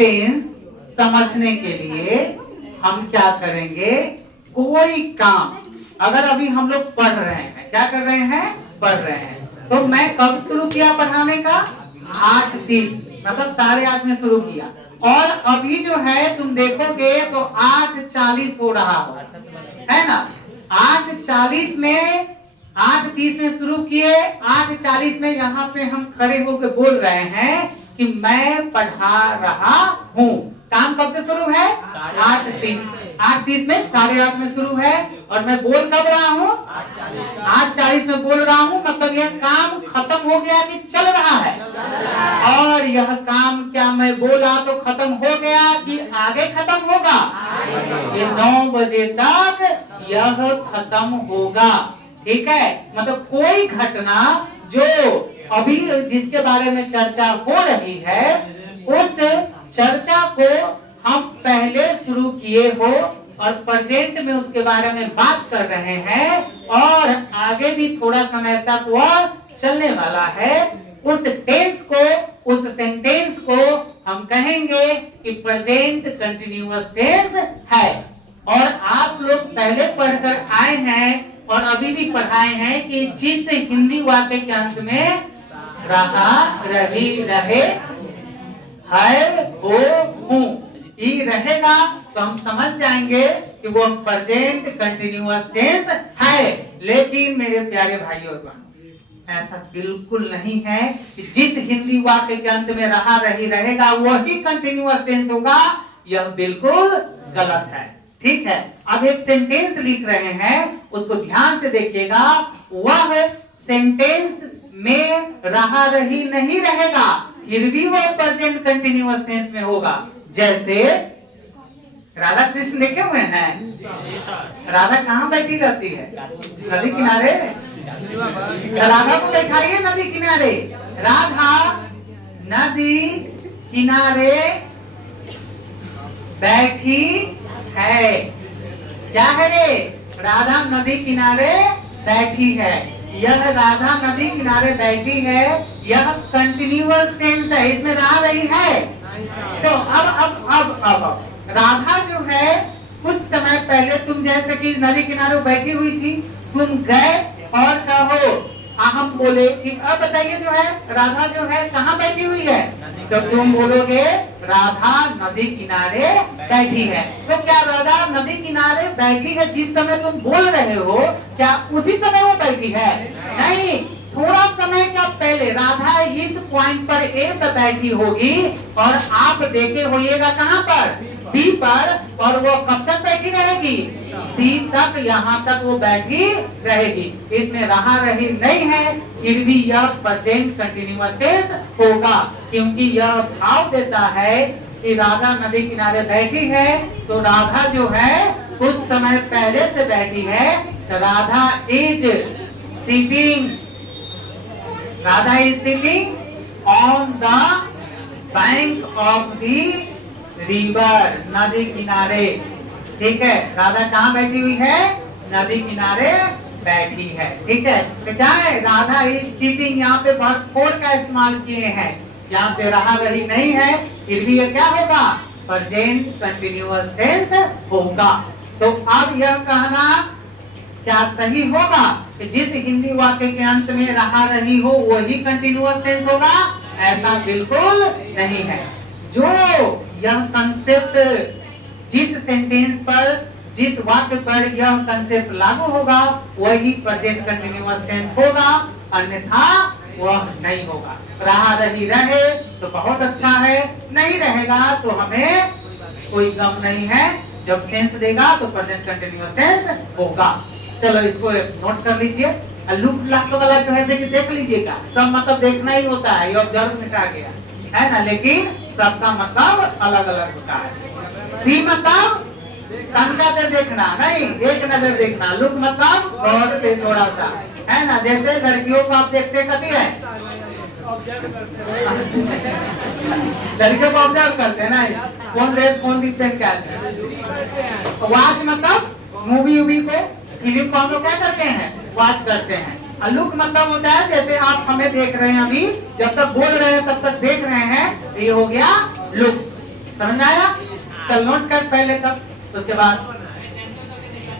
Tense समझने के लिए हम क्या करेंगे, कोई काम अगर अभी हम लोग पढ़ रहे हैं, क्या कर रहे हैं, पढ़ रहे हैं, तो मैं कब शुरू किया पढ़ाने का, 8:30 मतलब 8:30 में शुरू किया, और अभी जो है तुम देखोगे तो 8:40 हो रहा है ना। 8:40 में 8:30 में शुरू किए, 8:40 में यहाँ पे हम खड़े होकर बोल रहे हैं कि मैं पढ़ा रहा हूँ। काम कब से शुरू है, 8:30। 8:30 में 8:30 में शुरू है, और मैं बोल कब रहा हूँ, 8:40 में बोल रहा हूँ। मतलब यह काम खत्म हो गया कि चल रहा है, और यह काम क्या मैं बोला तो खत्म हो गया कि आगे खत्म होगा, ये 9 बजे तक यह खत्म होगा। ठीक है, मतलब कोई घटना जो अभी जिसके बारे में चर्चा हो रही है, उस चर्चा को हम पहले शुरू किए हो और प्रेजेंट में उसके बारे में बात कर रहे हैं, और आगे भी थोड़ा समय तक वह चलने वाला है, उस टेंस को, उस सेंटेंस को हम कहेंगे कि प्रेजेंट कंटिन्यूअस टेंस है। और आप लोग पहले पढ़कर आए हैं और अभी भी पढ़ाए हैं कि जिस हिंदी वाक्य के अंत में रहा, रही, रहे, है, हो, हूँ ई रहेगा, तो हम समझ जाएंगे कि वो प्रेजेंट कंटिन्यूअस टेंस है। लेकिन मेरे प्यारे भाइयों और बहनों, ऐसा बिल्कुल नहीं है कि जिस हिंदी वाक्य के अंत में रहा, रही, रहेगा वही कंटिन्यूअस टेंस होगा। यह बिल्कुल गलत है। ठीक है, अब एक सेंटेंस लिख रहे हैं, उसको ध्यान से देखिएगा। वह सेंटेंस में रहा, रही नहीं रहेगा, फिर भी वह प्रेजेंट कंटिन्यूअस टेंस में होगा। जैसे राधा कृष्ण देखे हुए हैं, राधा कहाँ बैठी रहती है, नदी किनारे। राधा को दिखाइए नदी किनारे, राधा नदी किनारे बैठी है। क्या है रे, राधा नदी किनारे बैठी है। यह राधा नदी किनारे बैठी है, यह कंटिन्यूअस टेंस है, इसमें रहा, रही है। तो अब राधा जो है, कुछ समय पहले तुम जैसे कि नदी किनारे बैठी हुई थी, तुम गए और कहो, हम बोले कि अब बताइए जो है राधा जो है कहाँ बैठी हुई है, तो तुम बोलोगे राधा नदी किनारे बैठी है। तो क्या राधा नदी किनारे बैठी है जिस समय तुम बोल रहे हो, क्या उसी समय वो बैठी है? नहीं, थोड़ा समय का पहले राधा इस पॉइंट पर ए पर बैठी होगी, और आप देखे होइएगा कहाँ पर, बी पर, और वो कब तक बैठी रहेगी, सी तक, यहाँ तक वो बैठी रहेगी। इसमें रहा, रही नहीं है, फिर भी यह प्रेजेंट कंटिन्यूअस टेंस होगा, क्योंकि यह भाव देता है कि राधा नदी किनारे बैठी है। तो राधा जो है कुछ समय पहले से बैठी है, तो Radha is sitting, Radha is sitting on the bank of the river, नदी किनारे। ठीक है, राधा कहाँ बैठी हुई है, नदी किनारे बैठी है। ठीक है, तो क्या है, राधा इज सिटिंग, यहाँ पे वर्ब फोर का इस्तेमाल किए हैं, यहाँ पे रहा, रही नहीं है, फिर भी ये क्या होगा, प्रेजेंट कंटिन्यूअस टेंस होगा। तो अब यह कहना क्या सही होगा कि जिस हिंदी वाक्य के अंत में रहा, रही हो वही कंटिन्यूअस टेंस होगा? ऐसा बिल्कुल नहीं है। जो यह कंसेप्ट जिस सेंटेंस पर, जिस वाक्य पर यह कंसेप्ट लागू होगा वही प्रेजेंट कंटिन्यूअस टेंस होगा, अन्यथा वह नहीं होगा। रहा, रही, रहे तो बहुत अच्छा है, नहीं रहेगा तो हमें कोई गम नहीं है, जब सेंस देगा तो प्रेजेंट कंटिन्यूअस टेंस होगा। चलो इसको नोट कर लीजिए। लुक लाख वाला जो है देख लीजिएगा, सब मतलब देखना ही होता है, ये ऑब्जर्व मिटा गया है ना, लेकिन सबका मतलब अलग अलग होता है। सी मतलब कंधा से देखना नहीं, एक नजर देखना। लुक मतलब गौर से थोड़ा सा, है ना, जैसे लड़कियों को आप देखते कथी है, लड़कियों को ऑब्जर्व करते हैं ना, कौन ड्रेस कौन भी पहन के। वॉच मतलब मूवी वूवी को, फिल्म को हम लोग क्या करते हैं, वॉच करते हैं। लुक मतलब होता है जैसे आप हमें देख रहे हैं, अभी जब तक बोल रहे हैं तब तक देख रहे हैं, ये हो गया लुक। समझ में आया? चल नोट कर पहले तब, उसके बाद